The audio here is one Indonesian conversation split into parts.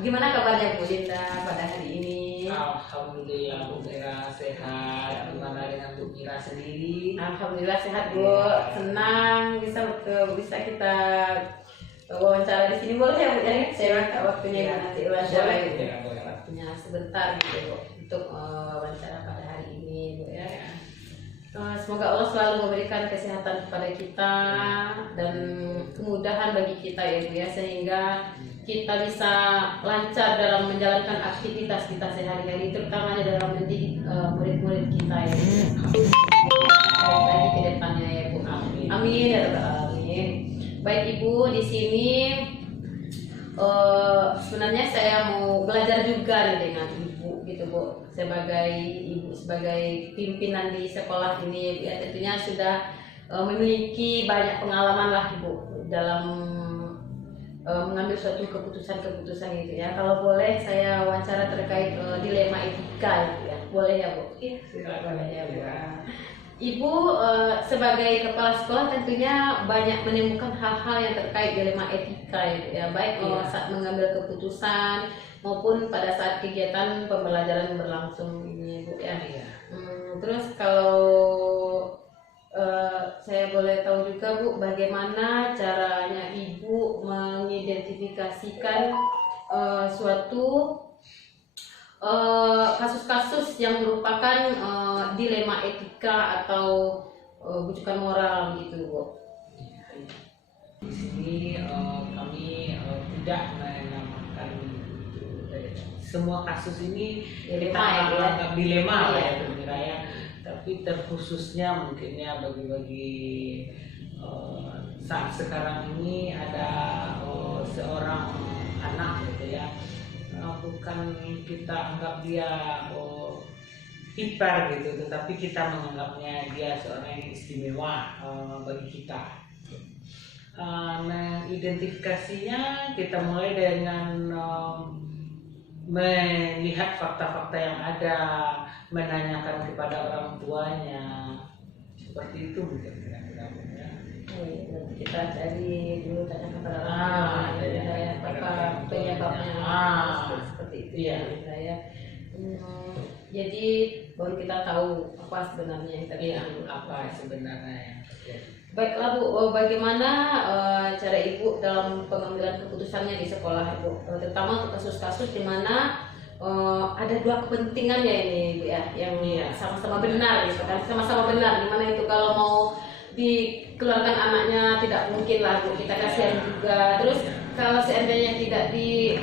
Gimana kabarnya Bu Linda pada hari ini? Alhamdulillah Bu Mira sehat. Gimana dengan Bu Mira sendiri? Alhamdulillah sehat Bu. Senang bisa kita wawancara di sini, boleh ya Bu ya? Saya minta waktunya Bu nanti wawancara Bu. Waktunya sebentar gitu Bu untuk wawancara pada hari ini Bu ya. Semoga Allah selalu memberikan kesehatan kepada kita dan kemudahan bagi kita ya Bu ya, sehingga kita bisa lancar dalam menjalankan aktivitas kita sehari-hari, terutama dalam mendidik murid-murid kita ya Bu. Lagi ke depannya ya Bu. Amin ya Rabbal Alamin. Baik Ibu, di sini sebenarnya saya mau belajar juga nih dengan Ibu gitu Bu, sebagai Ibu, sebagai pimpinan di sekolah ini ya, tentunya sudah memiliki banyak pengalaman lah Ibu dalam mengambil suatu keputusan gitu ya. Kalau boleh saya wawancara terkait dilema etika gitu ya, boleh ya Bu? Iya, boleh ya Bu. Ibu sebagai kepala sekolah tentunya banyak menemukan hal-hal yang terkait dilema etika ya, baik saat mengambil keputusan maupun pada saat kegiatan pembelajaran berlangsung ini Bu ya. Terus kalau saya boleh tahu juga Bu, bagaimana caranya Ibu mengidentifikasikan suatu kasus-kasus yang merupakan dilema etika atau bujukan moral gitu Bu? Di sini kami tidak menamakan semua kasus ini kita anggap dilema lah ya Bu Mira ya. Tapi terkhususnya mungkin ya bagi saat sekarang ini ada seorang anak gitu ya, bukan kita anggap dia hiper gitu, tetapi kita menganggapnya dia seorang yang istimewa bagi kita. Mengidentifikasinya kita mulai dengan melihat fakta-fakta yang ada, menanyakan kepada orang tuanya, seperti itu mungkin kira-kira ya. Nanti kita cari dulu, tanya kepada orang tua apa penyebabnya seperti itu ya. Jadi baru kita tahu apa sebenarnya yang terjadi. Apa sebenarnya yang terjadi. Baiklah Bu, bagaimana cara Ibu dalam pengambilan keputusannya di sekolah Ibu, terutama untuk kasus-kasus di mana ada dua kepentingan ya ini Bu ya, yang sama-sama benar gitu kan, sama-sama benar, dimana itu kalau mau dikeluarkan anaknya tidak mungkin lah Bu, kita kasihan juga. Terus kalau seandainya tidak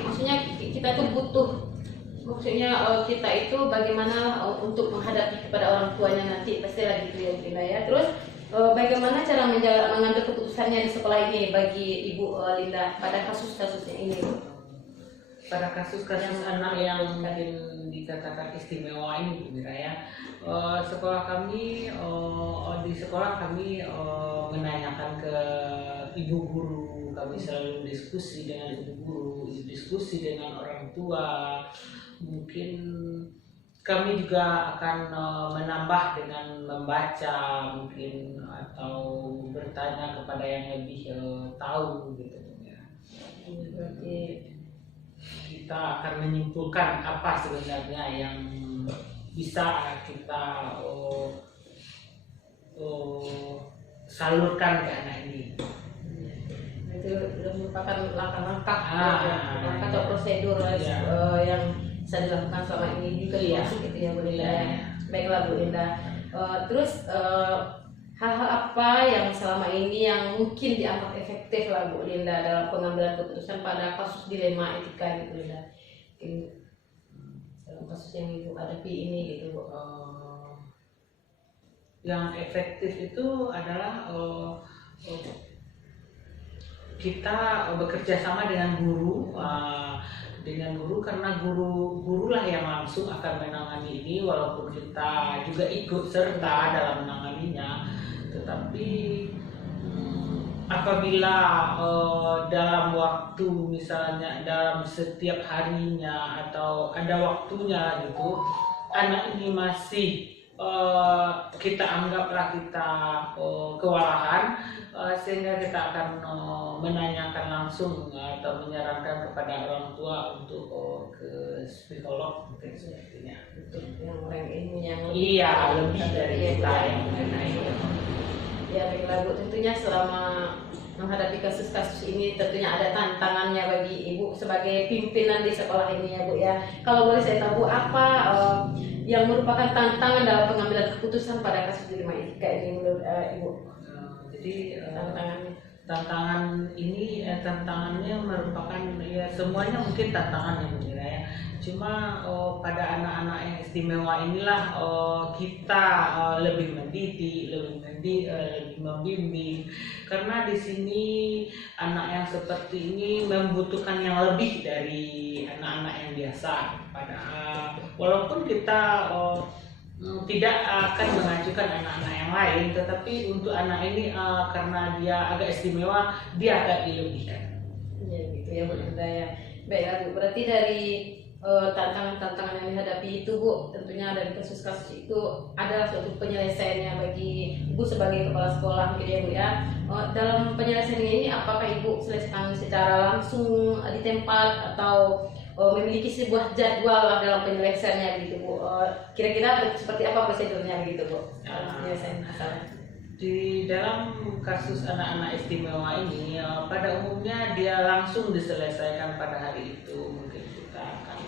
maksudnya kita tuh butuh, maksudnya kita itu bagaimana untuk menghadapi kepada orang tuanya nanti, pastilah gitu ya Bu ya. Terus bagaimana cara mengambil keputusannya di sekolah ini bagi Ibu Linda pada kasus-kasusnya ini Bu? Pada kasus-kasus anak yang mungkin dikatakan istimewa ini Bu Mira ya, di sekolah kami menanyakan ke ibu guru, kami selalu diskusi dengan ibu guru, diskusi dengan orang tua, mungkin kami juga akan menambah dengan membaca mungkin, atau bertanya kepada yang lebih tahu gitu ya. Berarti kita akan menyimpulkan apa sebenarnya yang bisa kita salurkan ke anak ini. Itu merupakan langkah-langkah atau prosedur yang bisa dilakukan selama ini juga gitu ya Bu Linda. Baiklah Bu Linda. Terus hal-hal apa yang selama ini yang mungkin dianggap efektif lah Bu Linda dalam pengambilan keputusan pada kasus dilema etika gitu Linda? Dalam kasus yang Ibu hadapi ini gitu Bu. Yang efektif itu adalah kita bekerja sama dengan guru, karena guru-gurulah yang langsung akan menangani ini, walaupun kita juga ikut serta dalam menanganinya. Tetapi apabila dalam waktu, misalnya dalam setiap harinya atau ada waktunya gitu, anak ini masih kita anggaplah kita kewalahan, sehingga kita akan menanyakan langsung atau menyarankan kepada orang tua untuk ke psikolog mungkin sepertinya. Untuk yang orang ilmu yang Iya, lebih dari kita ya. yang mengenai itu. Ya baiklah Bu, tentunya selama menghadapi kasus-kasus ini tentunya ada tantangannya bagi Ibu sebagai pimpinan di sekolah ini ya Bu ya. Kalau boleh saya tahu Bu, apa yang merupakan tantangan dalam pengambilan keputusan pada kasus dilema etika ini menurut Ibu? Jadi Tantangannya. tantangannya merupakan ya semuanya mungkin tantangan yang berbeda ya. Cuma pada anak-anak yang istimewa inilah kita lebih mendidik, lebih membimbing, karena di sini anak yang seperti ini membutuhkan yang lebih dari anak-anak yang biasa. Walaupun kita tidak akan mengajukan anak-anak yang lain, tetapi untuk anak ini karena dia agak istimewa, dia agak dilebihkan. Ya gitu ya Bu Linda ya. Baiklah Bu, berarti dari tantangan-tantangan yang dihadapi itu Bu, tentunya dari kasus-kasus itu adalah suatu penyelesaiannya bagi Ibu sebagai kepala sekolah mungkin ya Bu ya. Dalam penyelesaian ini apakah Ibu selesaikan secara langsung di tempat atau memiliki sebuah jadwal dalam penyelesaiannya begitu Bu? Kira-kira seperti apa prosedurnya begitu Bu? Penyelesaian masalah. Di dalam kasus anak-anak istimewa ini, pada umumnya dia langsung diselesaikan pada hari itu. Mungkin kita akan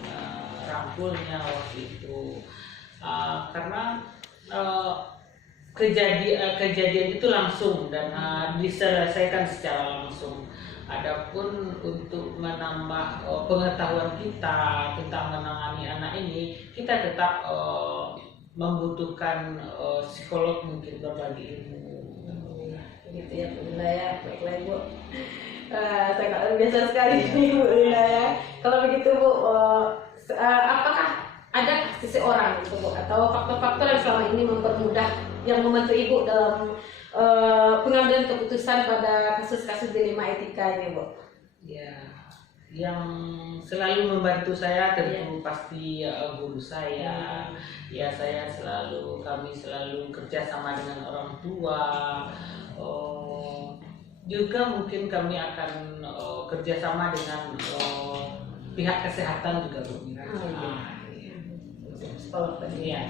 rangkulnya waktu itu, karena kejadian itu langsung dan diselesaikan secara langsung. Adapun untuk menambah pengetahuan kita tentang menangani anak ini, kita tetap membutuhkan psikolog mungkin berbagi ilmu. Gitu ya Bu Linda ya. Baiklah Ibu, sangat luar biasa sekali ini Bu Linda ya. Kalau begitu Bu, apakah ada seseorang gitu Bu atau faktor-faktor yang selama ini mempermudah yang membantu Ibu dalam pengambilan keputusan pada kasus-kasus dilema etika ini Bu? Ya, yang selalu membantu saya tentu pasti guru saya. Ya, kami selalu kerja sama dengan orang tua. Juga mungkin kami akan kerjasama dengan pihak kesehatan juga Bu. Ya.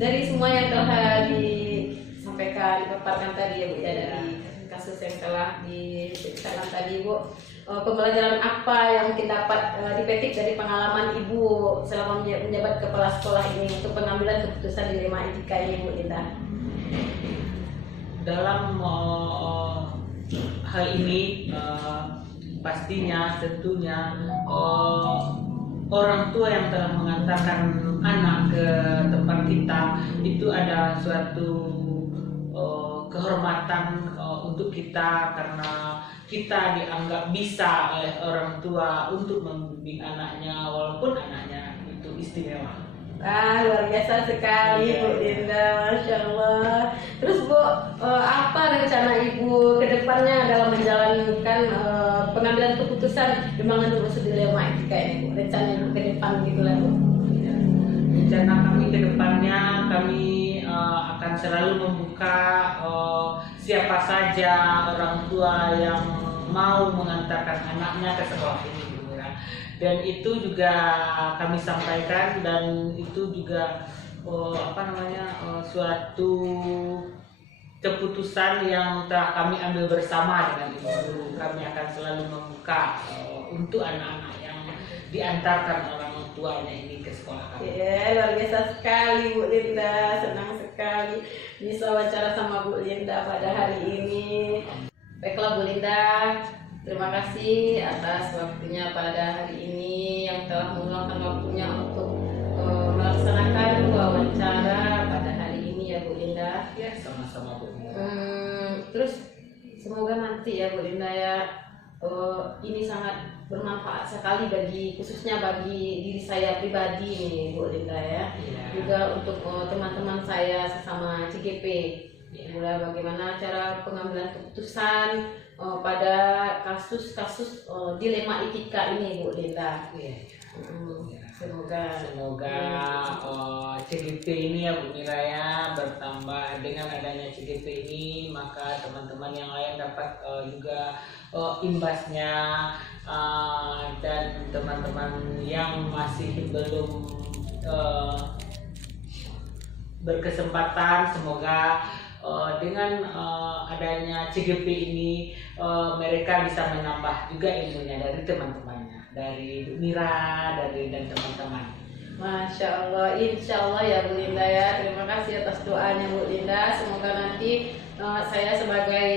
Dari semua yang telah disampaikan, dipaparkan tadi ya Bu ya, dari kasus yang telah diceritakan tadi Bu, pembelajaran apa yang mungkin dapat dipetik dari pengalaman Ibu selama menjabat kepala sekolah ini untuk pengambilan keputusan dilema etika ini Bu Linda? Dalam hal ini pastinya tentunya orang tua yang telah mengantarkan anak ke tempat kita itu ada suatu kehormatan untuk kita, karena kita dianggap bisa oleh orang tua untuk membimbing anaknya walaupun anaknya itu istimewa. Luar biasa sekali Bu Linda, Masya Allah. Terus Bu, apa rencana Ibu ke depannya dalam menjalankan pengambilan keputusan di mengenai dilema etika ini Bu? Rencana Ibu ke depan gitu lah Bu. Rencana kami ke depannya, kami akan selalu membuka siapa saja orang tua yang mau mengantarkan anaknya ke sekolah ini. Dan itu juga kami sampaikan, dan itu juga suatu keputusan yang telah kami ambil bersama dengan ibu guru. Kami akan selalu membuka untuk anak-anak yang diantarkan orang tuanya ini ke sekolah kami. Ya, luar biasa sekali Bu Linda, senang sekali bisa wawancara sama Bu Linda pada hari ini. Baiklah Bu Linda, terima kasih atas waktunya pada hari ini yang telah meluangkan waktunya untuk melaksanakan wawancara pada hari ini ya Bu Linda. Ya, sama-sama Bu. Terus semoga nanti ya Bu Linda ya, ini sangat bermanfaat sekali khususnya bagi diri saya pribadi nih Bu Linda ya. Juga untuk teman-teman saya sesama CGP. Mulai bagaimana cara pengambilan keputusan pada kasus-kasus dilema etika ini Bu Linda. Semoga CGP ini ya Bu Mira ya bertambah. Dengan adanya CGP ini maka teman-teman yang lain dapat juga imbasnya, dan teman-teman yang masih belum berkesempatan semoga dengan adanya CGP ini mereka bisa menambah juga ilmunya dari teman-temannya, dari Bu Mira, dan teman-teman. Masya Allah, insya Allah ya Bu Linda ya. Terima kasih atas doanya Bu Linda. Semoga nanti saya sebagai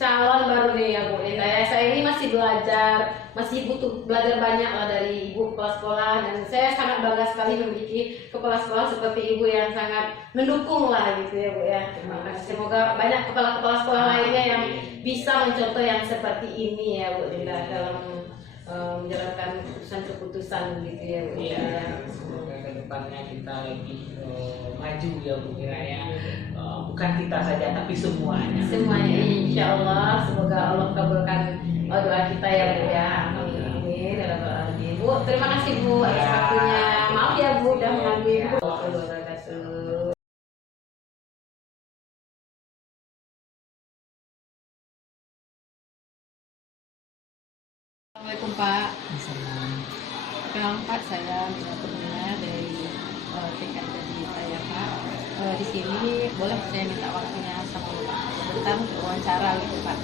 calon baru nih ya Bu Linda ya. Saya ini masih belajar, masih butuh belajar banyak lah dari Ibu kepala sekolah, dan saya sangat bangga sekali memiliki kepala sekolah seperti Ibu yang sangat mendukung lah gitu ya Bu ya. Terima kasih. Semoga banyak kepala-kepala sekolah lainnya yang bisa mencontoh yang seperti ini ya Bu Linda dalam menjalankan keputusan-keputusan gitu ya Bu. Iya, semoga kedepannya kita lebih maju ya Bu Mira ya. Bukan kita saja tapi semuanya. Semuanya insya Allah. Semoga Allah kabulkan doa kita ya Bu ya. Amin. Ya Rabbal Alamin. Bu, terima kasih Bu atas waktunya. Maaf ya Bu udah mengambil. Assalamualaikum Pak. Kenal Pak, saya Mila Purnia dari TKJ saya Pak. Di sini boleh saya minta waktunya sama Bapak sebentar untuk wawancara gitu Pak.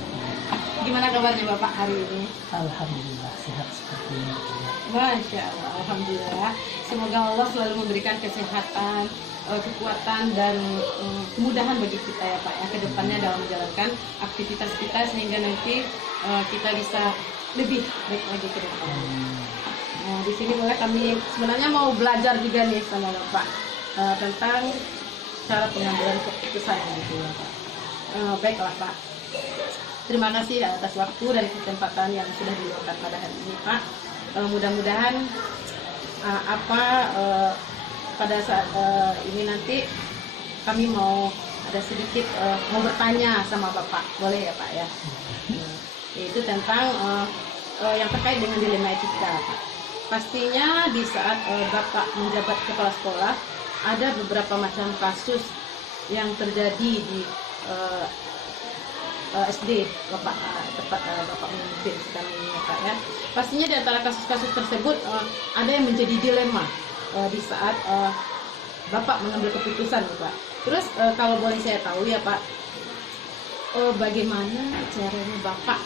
Gimana kabarnya Bapak hari ini? Alhamdulillah sehat seperti ini. Masya Allah, Alhamdulillah. Semoga Allah selalu memberikan kesehatan, kekuatan dan kemudahan bagi kita ya Pak ya, kedepannya dalam menjalankan aktivitas kita sehingga nanti kita bisa lebih baik lagi ke depan. Nah, di sini boleh kami sebenarnya mau belajar juga nih sama Bapak tentang cara pengambilan keputusan gitu ya Pak. Baiklah Pak. Terima kasih atas waktu dan kesempatan yang sudah diluangkan pada hari ini Pak. Mudah-mudahan pada saat ini nanti kami mau ada sedikit mau bertanya sama Bapak, boleh ya Pak ya? Yaitu tentang yang terkait dengan dilema etika Pak. Pastinya di saat Bapak menjabat kepala sekolah ada beberapa macam kasus yang terjadi di SD Bapak tempat Bapak memimpin sekarang ini Pak ya. Pastinya di antara kasus-kasus tersebut ada yang menjadi dilema di saat Bapak mengambil keputusan Pak. Terus kalau boleh saya tahu ya Pak, bagaimana caranya Bapak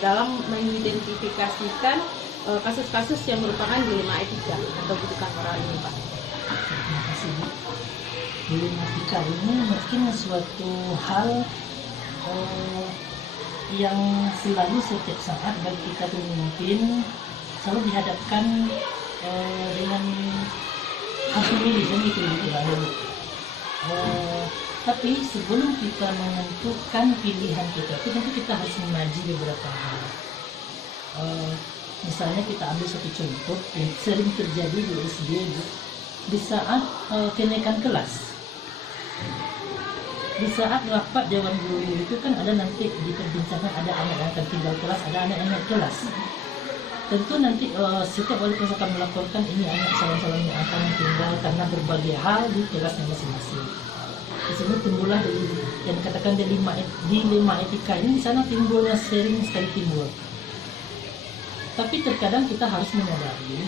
dalam mengidentifikasikan kasus-kasus yang merupakan dilema etika atau bukan moral ini Pak? Terima kasih Bu. Dilema etika ini mungkin suatu hal yang selalu setiap saat bagi kita pemimpin selalu dihadapkan dengan harus memilih dahulu. Tapi sebelum kita menentukan pilihan kita, tentu kita harus mengaji beberapa hal. Misalnya kita ambil satu contoh yang sering terjadi di SD di saat kenaikan kelas. Di saat rapat Dewan Guru itu kan ada nanti diperbincangkan ada anak yang akan tinggal kelas, ada anak yang naik kelas. Tentu nanti setiap wali kelas akan melaporkan ini anak calon-calon yang akan tinggal karena berbagai hal di kelasnya masing-masing. Di sini timbullah yang dikatakan dilema etika ini, di sana timbulnya sering sekali timbul. Tapi terkadang kita harus menyadari,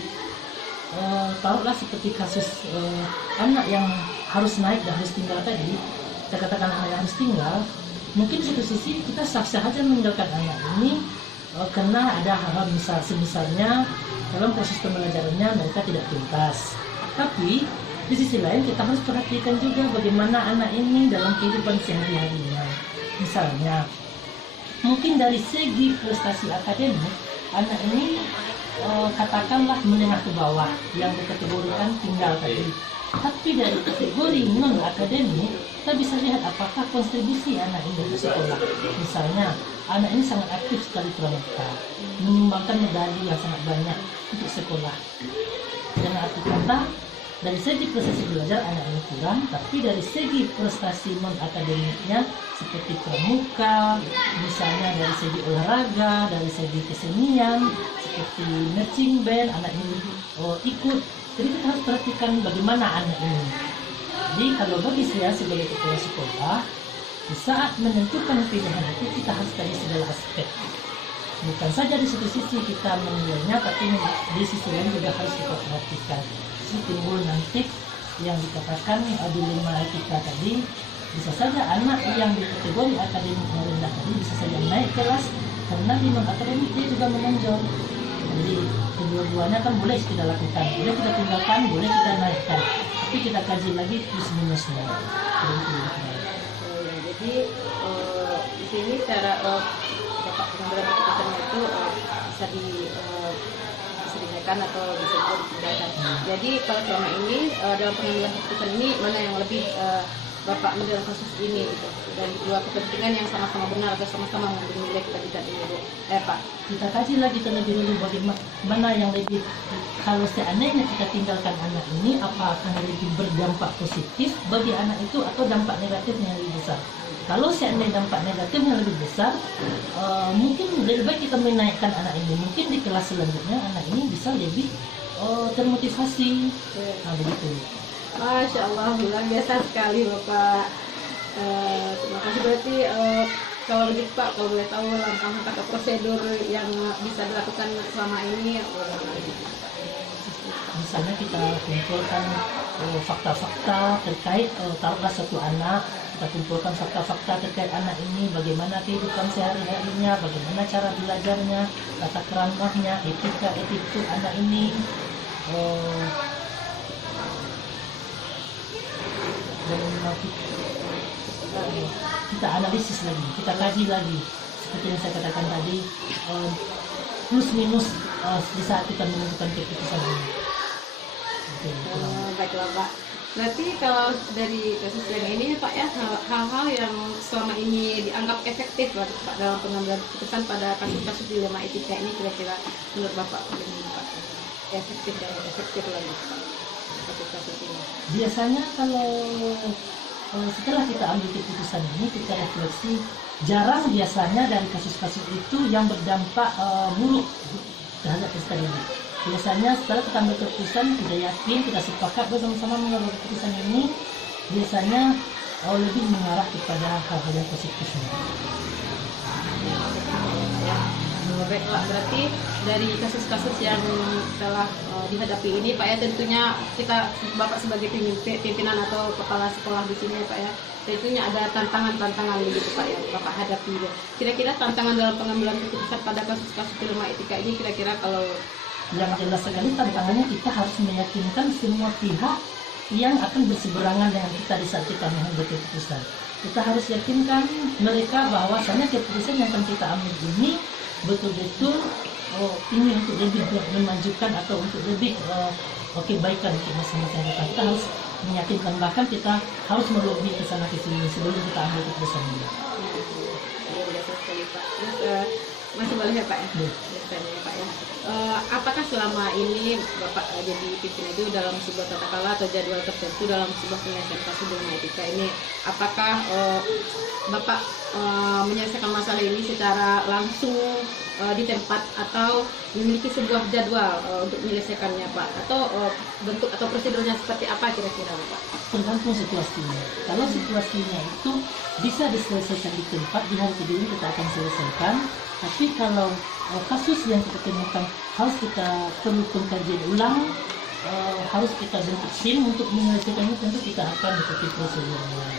taruhlah seperti kasus anak yang harus naik dan harus tinggal tadi, kita katakan anak yang harus tinggal, mungkin di satu sisi kita sah-sah saja meninggalkan anak ini karena ada hal-hal misalnya dalam proses pembelajarannya mereka tidak tuntas. Tapi di sisi lain kita harus perhatikan juga bagaimana anak ini dalam kehidupan sehari-harinya. Misalnya, mungkin dari segi prestasi akademik, anak ini katakanlah menengah ke bawah yang dikategorikan tinggal tadi. Tapi dari kategori non-akademik, kita bisa lihat apakah kontribusi anak ini di sekolah. Misalnya, anak ini sangat aktif sekali pramuka, menyumbangkan medali yang sangat banyak untuk sekolah. Dengan arti kata, dari segi prestasi belajar anak ini kurang, tapi dari segi prestasi non-akademiknya seperti pramuka, misalnya dari segi olahraga, dari segi kesenian, seperti marching band, anak ini ikut Jadi kita harus perhatikan bagaimana anak ini. Jadi kalau bagi saya sebagai kepala sekolah, di saat menentukan pilihan itu kita harus tadi segala aspek. Bukan saja di satu sisi kita menilainya, tapi di sisi lain juga harus kita perhatikan. Jadi timbul nanti yang dikatakan dilema etika tadi, bisa saja anak yang di kategori akademik rendah tadi bisa saja naik kelas karena di non akademik dia juga menonjol. Jadi kedua-duanya kan boleh kita lakukan, boleh kita tinggalkan, boleh kita naikkan, tapi kita kaji lagi plus minusnya. Jadi di sini cara Bapak pengambilan keputusan itu bisa dinaikkan atau bisa ditinggalkan. Jadi kalau selama ini dalam pengambilan keputusan ini mana yang lebih Bapak dalam kasus ini gitu, dan dua kepentingan yang sama-sama benar atau sama-sama mengambil nilai kita ini Bu, Pak. Kita kaji lagi terlebih dulu bagaimana yang lebih, kalau seandainya kita tinggalkan anak ini, apa akan lebih berdampak positif bagi anak itu atau dampak negatifnya yang lebih besar. Kalau seandainya dampak negatifnya lebih besar, mungkin lebih baik kita menaikkan anak ini. Mungkin di kelas selanjutnya anak ini bisa lebih termotivasi. Nah, begitu. Masya Allah, luar biasa sekali Bapak. Terima kasih. Berarti kalau begitu Pak, kalau boleh tahu langkah-langkah atau prosedur yang bisa dilakukan selama ini. Misalnya kita kumpulkan fakta-fakta terkait taruhlah satu anak, kita kumpulkan fakta-fakta terkait anak ini, bagaimana kehidupan sehari-harinya, bagaimana cara belajarnya, tata keramahnya, etika anak ini. Dan kita analisis lagi, kita kaji lagi, seperti yang saya katakan tadi, plus minus di saat kita menentukan keputusan ini. Baiklah Pak. Berarti kalau dari kasus yang ini Pak ya, hal-hal yang selama ini dianggap efektif Pak dalam pengambilan keputusan pada kasus-kasus dilema etika ini, kira-kira menurut Bapak bagaimana Pak? Efektif dan efektif lagi Pak kasus-kasus ini. Biasanya kalau setelah kita ambil keputusan ini, kita refleksi, jarang biasanya dari kasus-kasus itu yang berdampak buruk terhadap peserta didik. Biasanya setelah kita ambil keputusan, kita yakin, kita sepakat bersama-sama mengambil keputusan ini, biasanya lebih mengarah kepada hal-hal yang positif. Baiklah, berarti dari kasus-kasus yang telah dihadapi ini Pak ya, tentunya kita Bapak sebagai pimpinan atau kepala sekolah di sini Pak ya, tentunya ada tantangan-tantangan begitu Pak ya Bapak hadapi. Kira-kira tantangan dalam pengambilan keputusan pada kasus-kasus dilema etika ini, kira-kira kalau yang jelas sekali tantangannya, kita harus meyakinkan semua pihak yang akan berseberangan dengan kita di saat kita mengambil keputusan. Kita harus yakinkan mereka bahwasanya keputusan yang akan kita ambil ini betul-betul ini untuk lebih memajukan atau untuk lebih kebaikan untuk masing-masing kita. Kita harus meyakinkan, bahkan kita harus melobi ke sana ke sini sebelum kita ambil keputusan ini. Biasa sekali Pak. Terus masih boleh ya Pak ya? Biasanya ya Pak ya. Apakah selama ini Bapak jadi pimpinan itu dalam sebuah tata kelola atau jadwal tertentu dalam sebuah penyelesaian kasus dilema etika ini, apakah Bapak menyelesaikan masalah ini secara langsung di tempat atau memiliki sebuah jadwal untuk menyelesaikannya Pak, atau bentuk atau prosedurnya seperti apa kira-kira Pak? Tergantung situasinya. Kalau situasinya itu bisa diselesaikan di tempat, di hari kedua kita akan selesaikan. Tapi kalau kasus yang kita temukan harus kita perlu pengkajian ulang, harus kita bentuk tim untuk menyelesaikannya, tentu kita akan ikuti prosedurnya.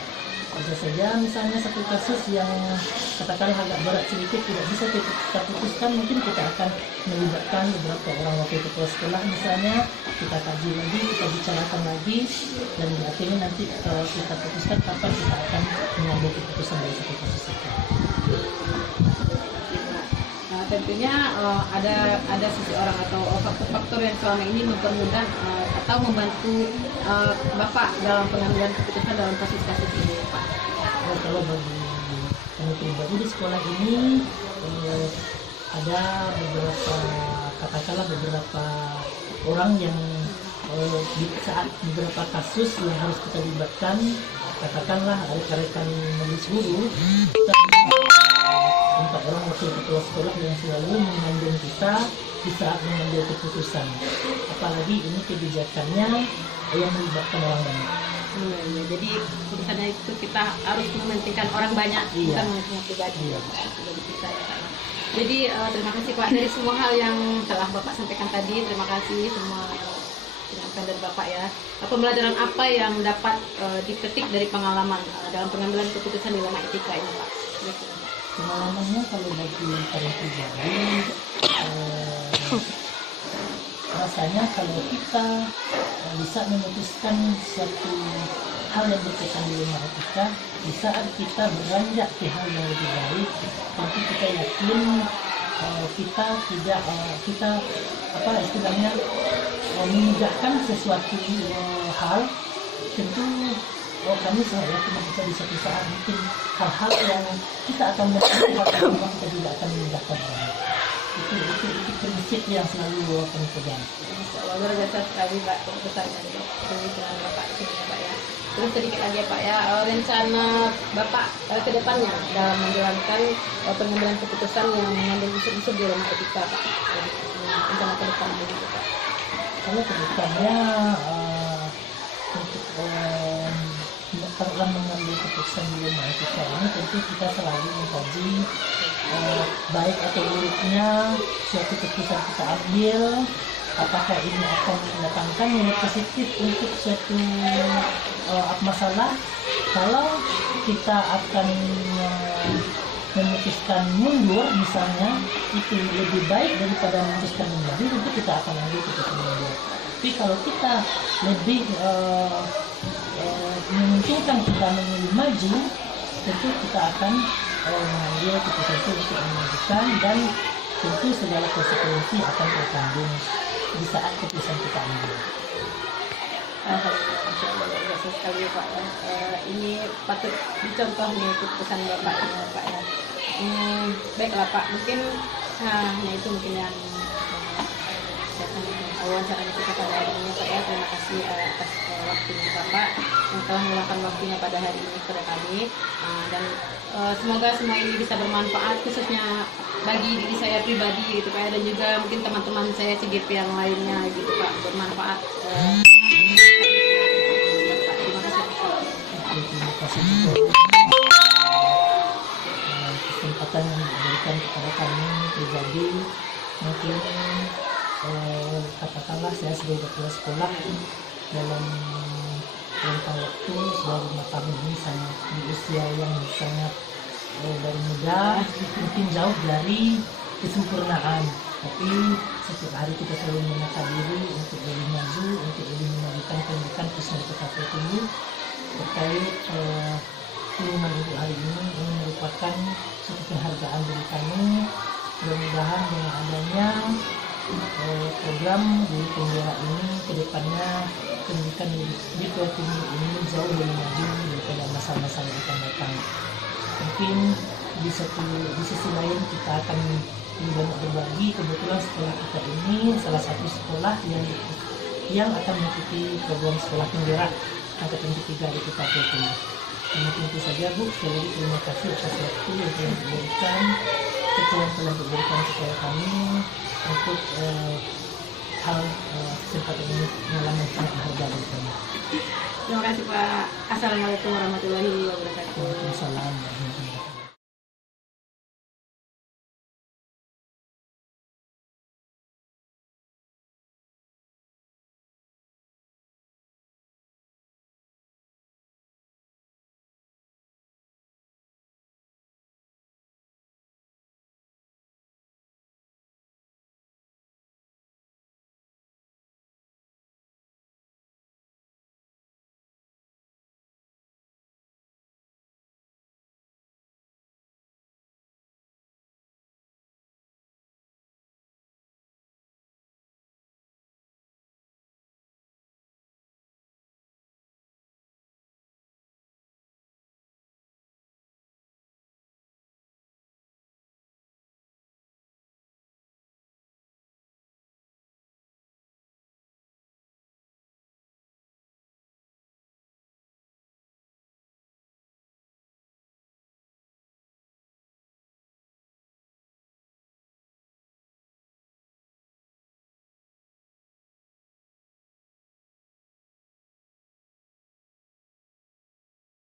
Ada saja misalnya satu kasus yang katakanlah agak berat sedikit, tidak bisa kita putuskan, mungkin kita akan melibatkan beberapa orang wakil kepala sekolah misalnya, kita kaji lagi, kita bicarakan lagi, dan akhirnya nanti kita putuskan kapan kita akan mengambil keputusan dari satu kasus itu. Tentunya ada seseorang atau faktor-faktor yang selama ini mempermudah atau membantu Bapak dalam pengambilan keputusan dalam kasus-kasus ini Pak. Kalau bagi kami pribadi di sekolah ini ada beberapa orang yang di saat beberapa kasus yang harus kita libatkan, katakanlah rekan-rekan majelis guru, kita 4 orang wakil kepala sekolah yang selalu menggandeng kita di saat mengambil keputusan. Apalagi ini kebijakannya yang melibatkan orang banyak. Ya, jadi keputusannya itu kita harus mementingkan orang banyak, Iya. bukan mementingkan pribadi. Iya. Jadi kita ya, Pak. Jadi terima kasih Pak dari semua hal yang telah Bapak sampaikan tadi. Terima kasih semua yang dari Bapak ya. Pembelajaran apa yang dapat dipetik dari pengalaman dalam pengambilan keputusan di lama etika ini Pak? Gitu. Pengalamannya kalau bagi para pribadi, rasanya kalau kita bisa memutuskan suatu hal yang berkaitan dengan etika, di saat kita beranjak ke hal yang lebih baik, tentu kita yakin kita tidak kita apa istilahnya memudahkan sesuatu hal. Tentu kami sangat yakin kita di suatu saat mungkin hal-hal yang kita akan melakukan kita tidak akan memudahkan orang. Itu prinsip yang selalu kami pegang. Luar biasa sekali Pak keputusannya dari pemikiran Bapak di sini Pak ya. Terus sedikit lagi Pak ya, rencana Bapak ke depannya dalam menjalankan pengambilan keputusan yang mengambil isu-isu di rumah etika Pak. Rencana ke depannya gitu Pak. Kalau kedepannya untuk dalam mengambil keputusan di rumah etika ini tentu kita selalu mengkaji baik atau buruknya suatu keputusan kita ambil, apakah ini akan mendatangkan nilai positif untuk suatu masalah. Kalau kita akan memutuskan mundur misalnya, itu lebih baik daripada memutuskan menjadi, tentu kita akan ambil keputusan mundur. Tapi kalau kita lebih memungkinkan kita memilih maju, tentu kita akan mengambil keputusan itu untuk melanjutkan, dan tentu segala konsekuensi akan tertanggung di saat keputusan kita ambil. Alhamdulillah, luar biasa sekali Pak ya. Ini patut dicontoh nih keputusan Bapak ya Pak ya. Baiklah Pak, mungkin itu mungkin yang wawancara kita pada hari ini Pak ya. Terima kasih atas waktunya Bapak yang telah meluangkan waktunya pada hari ini kepada kami, dan semoga semua ini bisa bermanfaat khususnya bagi diri saya pribadi gitu Pak ya, dan juga mungkin teman-teman saya CGP yang lainnya gitu Pak, bermanfaat. Terima kasih untuk kesempatan yang diberikan kepada kami pribadi. Mungkin katakanlah saya sebagai kepala sekolah dalam rentang waktu sudah 5 tahun ini sangat di usia yang sangat dari muda, mungkin jauh dari kesempurnaan, tapi setiap hari kita selalu menata diri untuk lebih maju, untuk lebih memajukan pendidikan khususnya di Kota Tinggi. Terkait pengumuman untuk hari ini merupakan suatu penghargaan bagi kami. Mudah-mudahan dengan adanya program di Pembela ini kedepannya pendidikan di Kota Tinggi ini jauh lebih maju daripada masa-masa yang akan datang. Mungkin di sisi lain kita akan lebih banyak berbagi. Kebetulan sekolah kita ini salah satu sekolah yang akan mengikuti program sekolah penggerak angkatan ketiga di Kota Tinggi. Tentu saja Bu, sekali lagi terima kasih atas waktu yang telah diberikan, kepada kami untuk kesempatan ini yang sangat berharga bagi kami. Terima kasih Pak. Assalamualaikum warahmatullahi wabarakatuh.